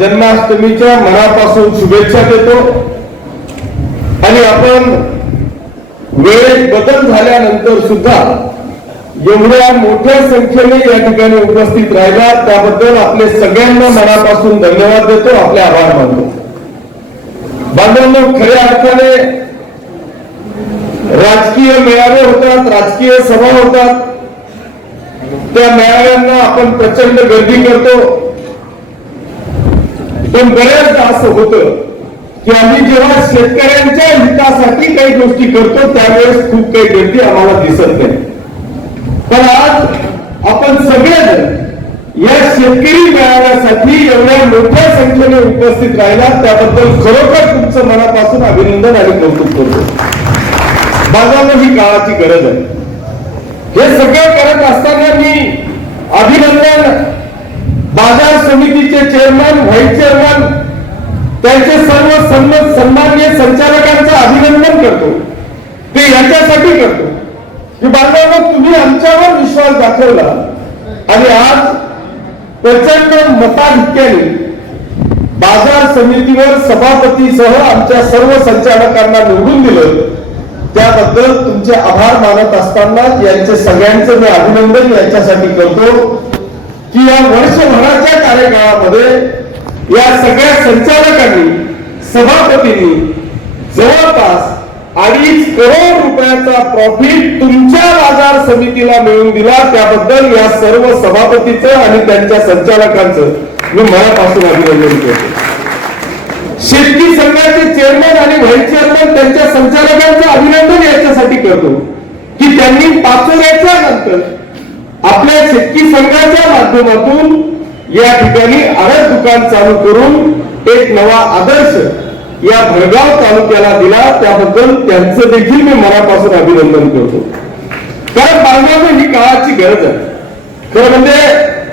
जन्माष्टमीच्या मनापासून शुभेच्छा देतो. आणि आपण वेळेत बदल झाल्यानंतर सुद्धा एवढ्या मोठ्या संख्येने या ठिकाणी उपस्थित राहिला. त्याबद्दल आपले सगळ्यांना मनापासून धन्यवाद देतो. आपले आभार मानतो. बांधवांनो खऱ्या अर्थाने राजकीय मेळावे होतात राजकीय सभा होतात. त्या मेळाव्यांना आपण प्रचंड गर्दी करतो. पण बऱ्याचदा असं होतं की आम्ही जेव्हा शेतकऱ्यांच्या हितासाठी काही गोष्टी करतो त्यावेळेस खूप काही गर्दी आम्हाला दिसत नाही. पण आज आपण सगळेजण या शेतकरी मेळाव्यासाठी एवढ्या मोठ्या संख्येने उपस्थित राहिला त्याबद्दल खरोखर तुमचं मनापासून अभिनंदन आणि कौतुक करतो. बाजारला ही काळाची गरज आहे. हे सगळं करत असताना मी अभिनंदन बाजार समितीचे चेअरमन व्हाईस चेअरमन त्यांचे सर्व सन्मान्य संचालकांचं अभिनंदन करतो. ते याच्यासाठी करतो. की बांधवांनो तुम्ही आमच्यावर विश्वास दाखवला. आणि आज प्रचंड मताधिक्याने बाजार समितीवर सभापतीसह आमच्या सर्व संचालकांना निवडून दिलं. त्याबद्दल तुमचे आभार मानत असताना यांचे सगळ्यांचं मी अभिनंदन यांच्यासाठी करतो. की या वर्षभराच्या कार्यकाळामध्ये या सगळ्या संचालकांनी सभापतींनी जवळपास अडीच करोड रुपयाचा प्रॉफिट तुमच्या बाजार समितीला मिळवून दिला. त्याबद्दल या सर्व सभापतीचं आणि त्यांच्या संचालकांचं मी मनापासून अभिनंदन करतो. शेतकी संघाचे चेअरमन आणि व्हाईस चेअरमन त्यांच्या संचालकांचं अभिनंदन याच्यासाठी करतो. की त्यांनी पाचोऱ्याच्या नंतर आपल्या शेतकी संघाच्या माध्यमातून या ठिकाणी आडत दुकान चालू करून एक नवा आदर्श या भरगाव तालुक्याला दिला. त्याबद्दल त्यांचं देखील मी मनापासून अभिनंदन करतो. कारण बांधवांना ही काळाची गरज आहे. खरं म्हणजे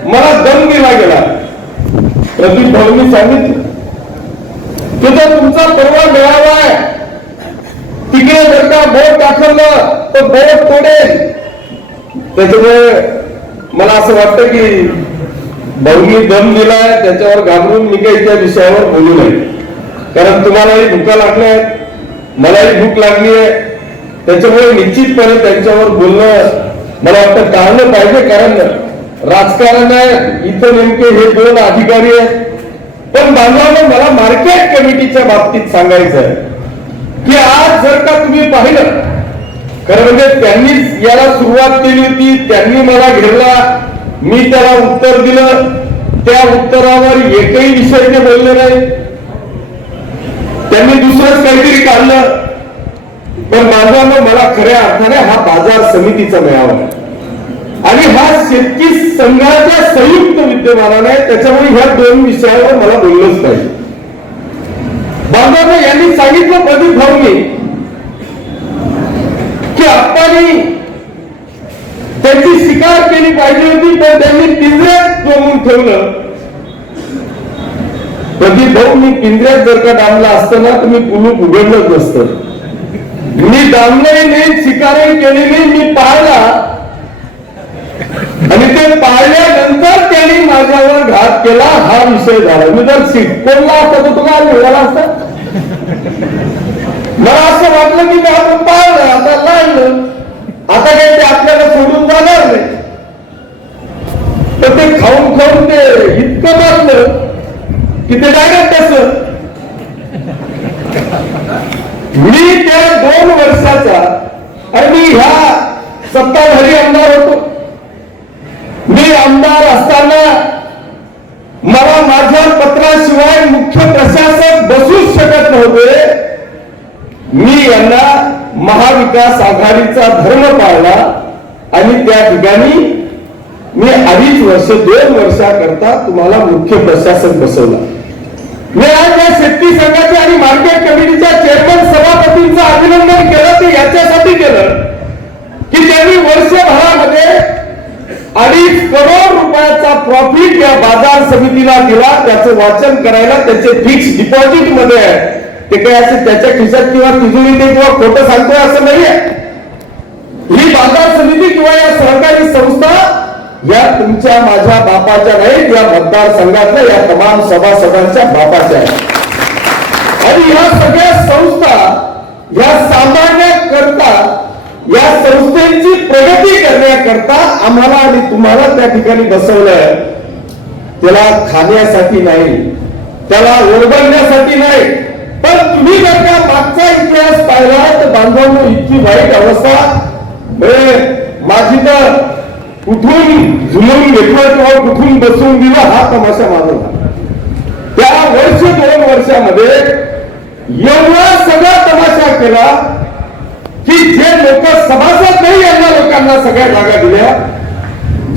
मला दम दिला गेला. प्रदीप भाऊंनी सांगितलं. तिथं तुमचा परवा मिळावा आहे. तिकडे जर का बोट दाखवलं तर बोट तोडेल. त्याच्यामुळे मला असं वाटतं की भाऊनी दम दिलाय त्याच्यावर घाबरून मी काही त्या विषयावर बोलू नये. कारण तुम्हालाही भुका लागल्या आहेत मलाही भूक लागली आहे. त्याच्यामुळे निश्चितपणे त्यांच्यावर बोलणं मला वाटतं टाळलं पाहिजे कारण राजकारण आहे इथं नेमके हे दोन अधिकारी आहेत. पण बांधवांना मला मार्केट कमिटीच्या बाबतीत सांगायचं आहे की आज जर का तुम्ही पाहिलं खरं म्हणजे त्यांनीच याला सुरुवात केली होती त्यांनी मला घेरला मी त्याला उत्तर दिलं. त्या उत्तरावर एकही विषय ते बोलले नाही. त्यांनी दुसरंच काहीतरी काढलं. पण माझा मला खऱ्या अर्थाने हा बाजार समितीचा मेळावा. आणि हा शेतकी संघाच्या संयुक्त विद्यमानाने त्याच्यामुळे ह्या दोन विषयावर मला बोललंच पाहिजे बांधवांना यांनी सांगितलं प्रदीप भाऊनी की आप्पानी त्यांची शिकार केली पाहिजे होती पण त्यांनी पिंजऱ्यात कोंबून ठेवलं. कधी भाऊ मी पिंजऱ्यात जर का डांबला असतं ना तर मी कुलूप उघडलंच नसतं. मी डांबलंही नाही शिकारही केली नाही मी पाळला. आणि ते पाळल्यानंतर त्यांनी माझ्यावर घात केला हा विषय झाला. मी जर शिकवला असता तर तुला मिळाला असता. मला असं वाटलं की मी आपण पाळलं आता लागलं आता काय ते आपल्याला सोडून जाणार नाही. तर ते खाऊन खाऊन ते इतकं मारलं की ते डायरेक्ट तस. मी त्या दोन वर्षाचा आणि मी ह्या सत्ताधारी आमदार होतो. मी आमदार असताना मला माझ्या पत्राशिवाय मुख्य प्रशासक बसूच शकत नव्हते. मी यांना महाविकास आघाडीचा धर्म पाळला आणि त्या ठिकाणी मी अडीच वर्ष दोन वर्षाकरता तुम्हाला मुख्य प्रशासक बसवला. मी आज या शेतकरी संघाच्या आणि मार्केट कमिटीच्या चेअरमन सभापतींचं अभिनंदन केलं ते याच्यासाठी केलं की त्यांनी वर्षभरामध्ये अडीच करोड रुपयाचा प्रॉफिट या बाजार समितीला दिला त्याचं वाचन करायला त्याचे फिक्स डिपॉझिटमध्ये आहे. ते काही असे त्याच्या खिशात किंवा तिजोरीत किंवा खोटं सांगतोय असं नाहीये. ही बाजार समिती किंवा या सहकारी संस्था या तुमच्या माझ्या बापाच्या नाहीत या मतदारसंघातल्या या तमाम सभासदांच्या बापाच्या आहेत आणि या सगळ्या संस्था या सामान्य करता या संस्थेची प्रगती करण्याकरता आम्हाला आणि तुम्हाला त्या ठिकाणी बसवलंय. त्याला खाण्यासाठी नाही त्याला ओरबडण्यासाठी नाही पण तुम्ही जर का मागचा इतिहास पाहिला तर बांधवांनो इतकी वाईट अवस्था. म्हणजे माझी तर कुठून झुलवून घेतलं किंवा कुठून बसवून दिलं हा तमाशा माझा त्या वर्ष दोन वर्षामध्ये एवढा सगळा तमाशा केला की जे लोक सभासद नाही यांना लोकांना सगळ्या जागा दिल्या.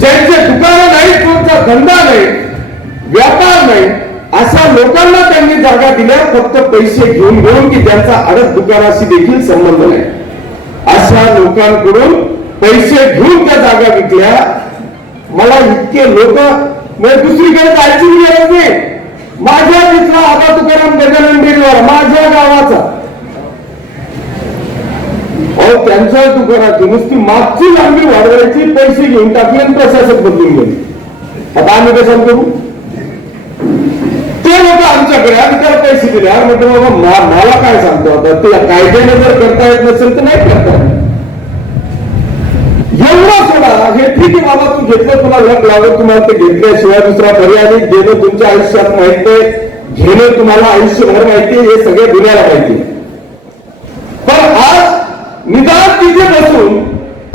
ज्यांचे दुकानं नाही कोणता धंदा नाही व्यापार नाही अशा लोकांना त्यांनी जागा दिल्या फक्त पैसे घेऊन घेऊन की त्यांचा अडत दुकानाशी देखील संबंध नाही. अशा लोकांकडून पैसे घेऊन त्या जागा विकल्या. मला इतके लोक म्हणजे दुसरीकडे जायची गरज नाही. माझ्या तिथला आता तुकाराम गजानन डेरीवर माझ्या गावाचा. अहो त्यांच्या दुकानाची नुसती मागची लांबी वाढवायची पैसे घेऊन टाकले आणि प्रशासक बदलून गेले. आता आम्ही कसं करू? होतं आमच्याकडे. आम्ही त्याला पैसे दिले. अरे म्हटलं बाबा मला काय सांगतो आता? तुला कायद्याने जर करता येत नसेल तर नाही करता एवढा सोडा. हे ठीक आहे बाबा तू घेतलं तुला लग लागत तुम्हाला ते घेतल्याशिवाय दुसरा पर्याय नाही. घेणं तुमच्या आयुष्यात माहीत आहे घेणं तुम्हाला आयुष्यभर माहिती हे सगळे दुनियाला माहिती पण आज निदान तिथे बसून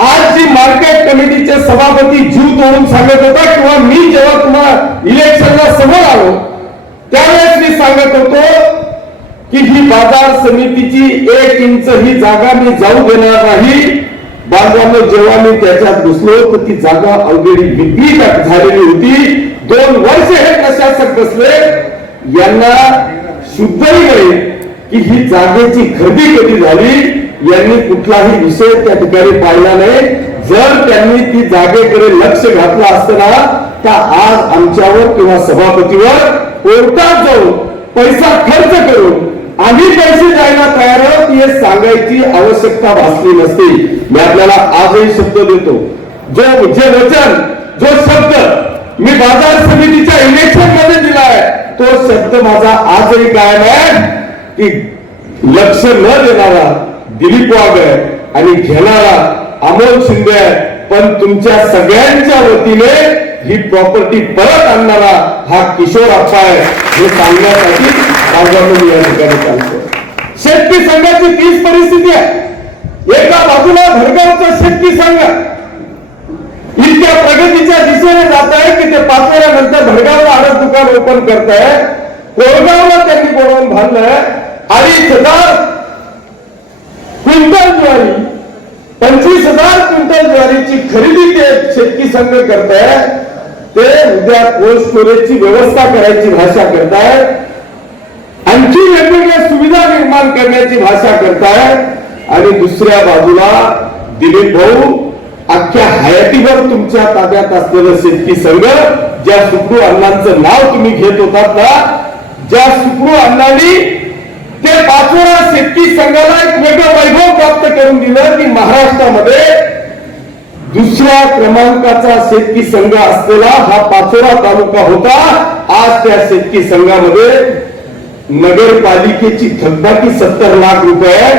आज जी मार्केट कमिटीचे सभापती जीव तोडून सांगत होता किंवा मी जेव्हा तुम्हाला इलेक्शनला समोर आलो त्यावेळेस मी सांगत होतो की ही बाजार समितीची एक इंच ही जागा मी जाऊ देणार नाही. बांधवांनो जेव्हा मी त्याच्यात घुसलो तर ती जागा ऑलरेडी विक्री झालेली होती. दोन वर्ष हे प्रशासक बसले. यांना शुद्धही नाही की ही जागेची खरेदी कधी झाली यांनी कुठलाही विषय त्या ठिकाणी पाहिला नाही. जर त्यांनी ती जागेकडे लक्ष घातलं असताना तर आज आमच्यावर किंवा सभापतीवर कोर्टात जाऊन पैसा खर्च करून आम्ही पैसे द्यायला तयार आहोत हे सांगायची आवश्यकता भासली नसती. मी आपल्याला आजही शब्द देतो. जो जे वचन जो शब्द मी बाजार समितीच्या इलेक्शनमध्ये दिलाय तो शब्द माझा आजही कायम आहे. की लक्ष न देणारा दिलीप वाघ आहे आणि घेणारा अमोल शिंदे आहे. पण तुमच्या सगळ्यांच्या वतीने ही प्रॉपर्टी परत आणणारा हा किशोर अप्पा आहे हे सांगण्यासाठी बाजारमध्ये या ठिकाणी सांगतो शेतकी संघाची तीच परिस्थिती आहे. एका बाजूला भरगावचा शेतकी संघ. इतक्या प्रगतीच्या दिशेने जात आहे की ते पाचव्यानंतर भरगावला आडत दुकान ओपन करतंय. कोळगावला त्यांनी बोलवून बांधलंय. अडीच हजार क्विंटल ज्वारी पंचवीस हजार क्विंटल ज्वारीची खरेदी ते शेतकी संघ करताय. ते उद्या कोल्ड स्टोरेजची व्यवस्था करायची भाषा करताय आणखी वेगवेगळ्या सुविधा निर्माण करण्याची भाषा करताय आणि दुसऱ्या बाजूला दिलीप भाऊ अख्ख्या हयातीवर तुमच्या ताब्यात असलेलं शेतकी संघ ज्या सुखरू अण्णांचं नाव तुम्ही घेत होतात ना ज्या सुखरू अण्णांनी ते पाचोरा शेतकी संघाला एक वेगळं वैभव प्राप्त करून दिलं की महाराष्ट्रामध्ये दुसऱ्या क्रमांकाचा शेतकी संघ असलेला हा पाचोरा तालुका होता. आज त्या शेतकी संघामध्ये नगरपालिकेची थकबाकी सत्तर लाख रुपये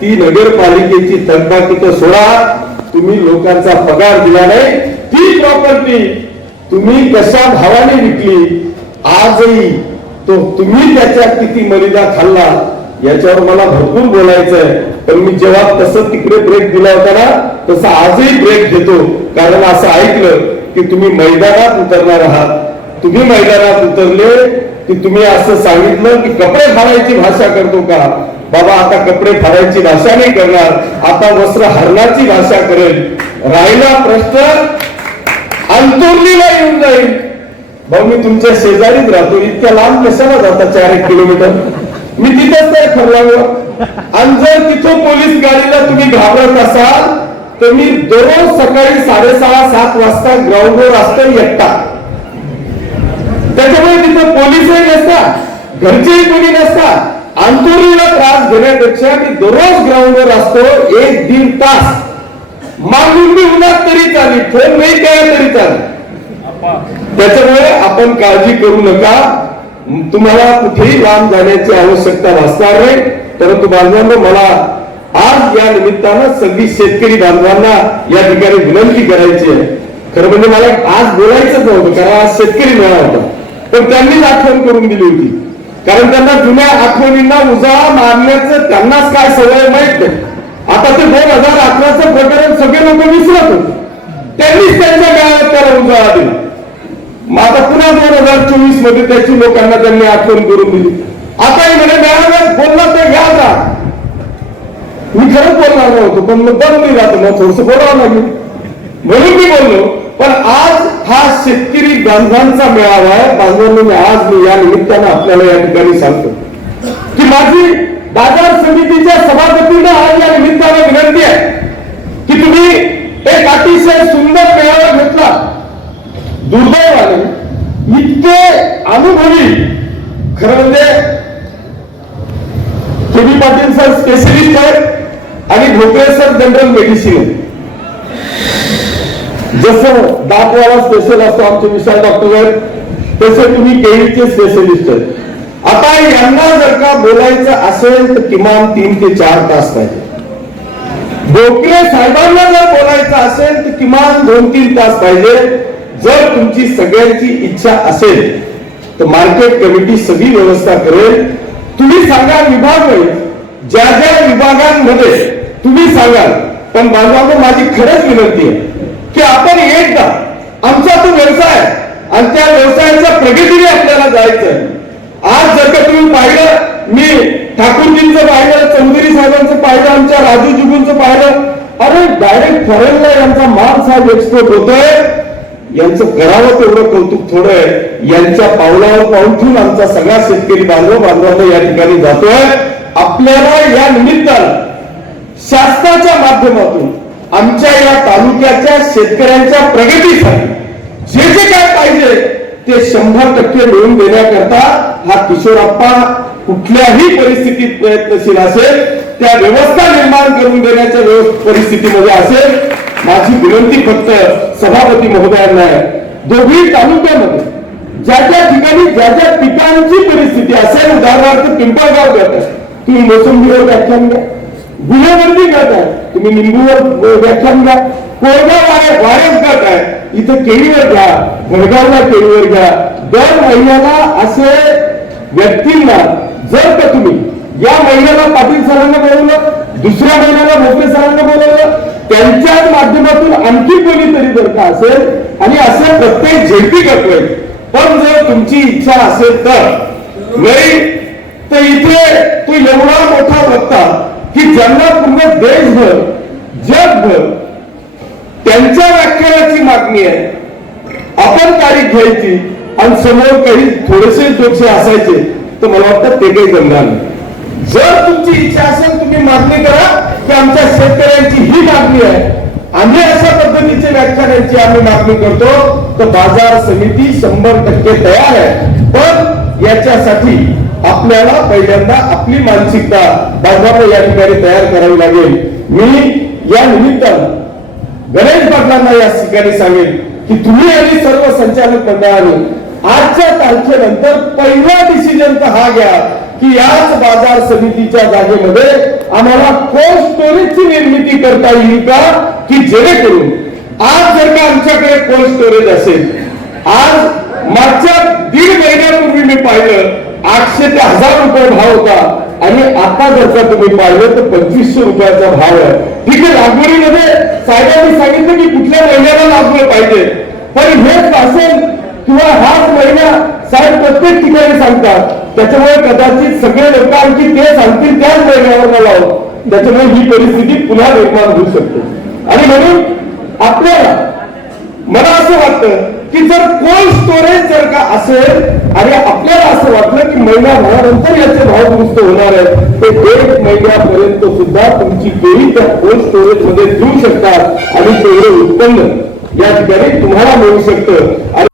ती नगरपालिकेची थकबाकी तर सोडा. तुम्ही लोकांचा पगार दिला नाही. ती प्रॉपर्टी तुम्ही कशा भावाने विकली? आजही तो तुम्ही त्याच्यात किती मर्यादा खाल्ला? याच्यावर मला भरपूर बोलायचं आहे पण मी जेव्हा तसं तिकडे ब्रेक दिला होता ना तसं आजही ब्रेक देतो. कारण असं ऐकलं की तुम्ही मैदानात उतरणार आहात. तुम्ही मैदानात उतरले की तुम्ही असं सांगितलं की कपडे फाडायची भाषा करतो का? बाबा आता कपडे फाडायची भाषा नाही करणार. आता वस्त्र हरणाची भाषा करेल. राहिला प्रश्न अंतुर्लीला येऊन जाईल. भाऊ मी तुमच्या शेजारीच राहतो. इतक्या लांब कशाला जाता चार एक किलोमीटर? मी तिथेच नाही ठरलावर आणि जर तिथं पोलीस गाडीला तुम्ही घाबरत असाल तर मी दररोज सकाळी साडेसहा सात वाजता ग्राउंडवर असतो एकटा. त्याच्यामुळे तिथं पोलीसही नसतात घरचेही कोणी नसतात. अंतुरीला त्रास घेण्यापेक्षा मी दररोज ग्राउंडवर असतो एक दीड तास. मागून मी उन्हात तरी चालेल फोन नाही केला तरी चालेल. त्याच्यामुळे आपण काळजी करू नका. तुम्हाला कुठेही लांब जाण्याची आवश्यकता नसणार नाही. परंतु बांधवांनो मला आज या निमित्तानं सगळी शेतकरी बांधवांना या ठिकाणी विनंती करायची आहे. खरं म्हणजे मला आज बोलायचंच नव्हतं कारण आज शेतकरी मेळा होता. पण त्यांनीच आठवण करून दिली होती. कारण त्यांना जुन्या आठवणींना उजाळा मारण्याचं त्यांनाच काय सवय माहीत नाही. आता ते दोन हजार अकराचं प्रकरण सगळे लोक विसरत होते. त्यांनीच त्यांच्या काळात त्याला उजाळा दिला. मग आता पुन्हा दोन हजार चोवीसमध्ये त्याची लोकांना त्यांनी आठवण करून दिली. आता म्हणे मेळाव्यात बोलला ते घ्या का मी खरंच बोलणार नव्हतो पण मग बंद नाही राहतो मग थोडस बोलावं लागेल. म्हणून मी बोललो पण आज हा शेतकरी बांधवांचा मेळावा आहे बांधवांनी आज मी या निमित्तानं आपल्याला या ठिकाणी सांगतो. की माझी बाजार समितीच्या सभापतींना आज या निमित्तानं विनंती आहे की तुम्ही एक अतिशय सुंदर मेळावा घेतला. दुर्दैवाने इतके अनुभवी खरं म्हणजे K B Patil sir specialist आहेत आणि ढोकळे सर जनरल मेडिसिन जसं दातवाला स्पेशल असतो आमचे विशाल डॉक्टर आहेत तसे तुम्ही केळीचे स्पेशलिस्ट आहेत. आता यांना जर का बोलायचं असेल तर किमान तीन ते चार तास पाहिजे. ढोकळे साहेबांना जर बोलायचं असेल तर किमान दोन तीन तास पाहिजे. जर तुमची सगळ्यांची इच्छा असेल तर मार्केट कमिटी सगळी व्यवस्था करेल. तुम्ही सांगा विभाग ज्या ज्या विभागांमध्ये तुम्ही सांगाल पण बांधवांनो माझी खरंच विनंती आहे की आपण एकदा आमचा तो व्यवसाय आणि त्या व्यवसायाच्या प्रगतीने आपल्याला जायचं आज जर का तुम्ही पाहिलं मी ठाकूरजींचं पाहिलं चौधरी साहेबांचं पाहिलं आमच्या राजू जुगूंचं पाहिलं अरे डायरेक्ट फॉरेनला यांचा माल साहेब एक्सपोर्ट होतोय. यांचं करावं तेवढं कौतुक थोडं आहे. यांच्या पावलावर पाऊल ठेवून आमचा सगळा शेतकरी बांधव बांधवांना या ठिकाणी जातोय. आपल्याला या निमित्तानं शासनाच्या माध्यमातून आमच्या या तालुक्याच्या शेतकऱ्यांच्या प्रगतीसाठी जे जे काय पाहिजे ते शंभर टक्के मिळवून देण्याकरता हा किशोरप्पा कुठल्याही परिस्थितीत प्रयत्नशील असेल त्या व्यवस्था निर्माण करून देण्याच्या व्यव- परिस्थितीमध्ये असेल. माझी विनंती फक्त सभापती महोदयांना आहे. दोघी तालुक्यामध्ये ज्या ज्या ठिकाणी ज्या ज्या पिकांची परिस्थिती असेल उदाहरणार्थ पिंपळगाव गट आहे तुम्ही मोसंबीवर व्याख्यान घ्या गुन्हेबंदी गट आहे तुम्ही निंबूवर व्याख्यान घ्या कोळगाव आहे वारस गट आहे इथं केळीवर घ्या भडगावला केळीवर घ्या. दर महिन्याला असे व्यक्तींना जर का तुम्ही या महिन्याला पाटील सरांना बोलवलं दुसऱ्या महिन्याला भोसले सरांना बोलवलं त्यांच्याच माध्यमातून आणखी कोणीतरी जर का असेल आणि असे प्रत्येक झेडपी करतोय. पण जर तुमची इच्छा असेल तर नाही तर इथे तो एवढा मोठा वक्ता की ज्यांना पूर्ण देशभर जगभर त्यांच्या व्याख्यानाची मागणी आहे. आपण तारीख घ्यायची आणि समोर काही थोडेसे दोषे असायचे तर मला वाटतं ते काही जमणार नाही. जर तुमची इच्छा असेल तुम्ही मागणी करा. की आमच्या शेतकऱ्यांची ही मागणी आहे. आम्ही अशा पद्धतीचे व्याख्यानांची आम्ही मागणी करतो. तर बाजार समिती शंभर टक्के तयार आहे. पण याच्यासाठी आपल्याला पहिल्यांदा आपली मानसिकता बाजाराला या ठिकाणी तयार करावी लागेल. मी या निमित्त गणेश पाटलांना या ठिकाणी सांगेल की तुम्ही आणि सर्व संचालक मंडळाने आजच्या तारखेनंतर पहिला डिसिजन तर हा घ्या की याच बाजार समितीच्या जागेमध्ये आम्हाला कोल्ड स्टोरेजची निर्मिती करता येईल का? की जेणेकरून आज जर का आमच्याकडे कोल्ड स्टोरेज असेल आज मागच्या दीड महिन्यापूर्वी मी पाहिलं आठशे ते हजार रुपये भाव होता. आणि आता जर का तुम्ही पाहिलं तर पंचवीसशे रुपयाचा भाव आहे. ठीक आहे लागवडीमध्ये साहेबांनी सांगितलं की कुठल्या महिन्याला लागवड पाहिजे. पण हेच असेल किंवा हाच महिना साहेब प्रत्येक ठिकाणी सांगतात. त्याच्यामुळे कदाचित सगळे लोक आणखी ते सांगतील त्याच महिन्यावर मला त्याच्यामुळे ही परिस्थिती पुन्हा निर्माण होऊ शकते. आणि म्हणून आपल्याला मला असं वाटतं की जर कोल्ड स्टोरेज जर का असेल आणि आपल्याला असं वाटलं की महिन्याभरानंतर याचे भाव दुरुस्त होणार आहेत ते एक महिन्यापर्यंत सुद्धा तुमची केळी त्या कोल्ड स्टोरेजमध्ये देऊ शकतात आणि तेवढं उत्पन्न या ठिकाणी तुम्हाला मिळू शकतं. आणि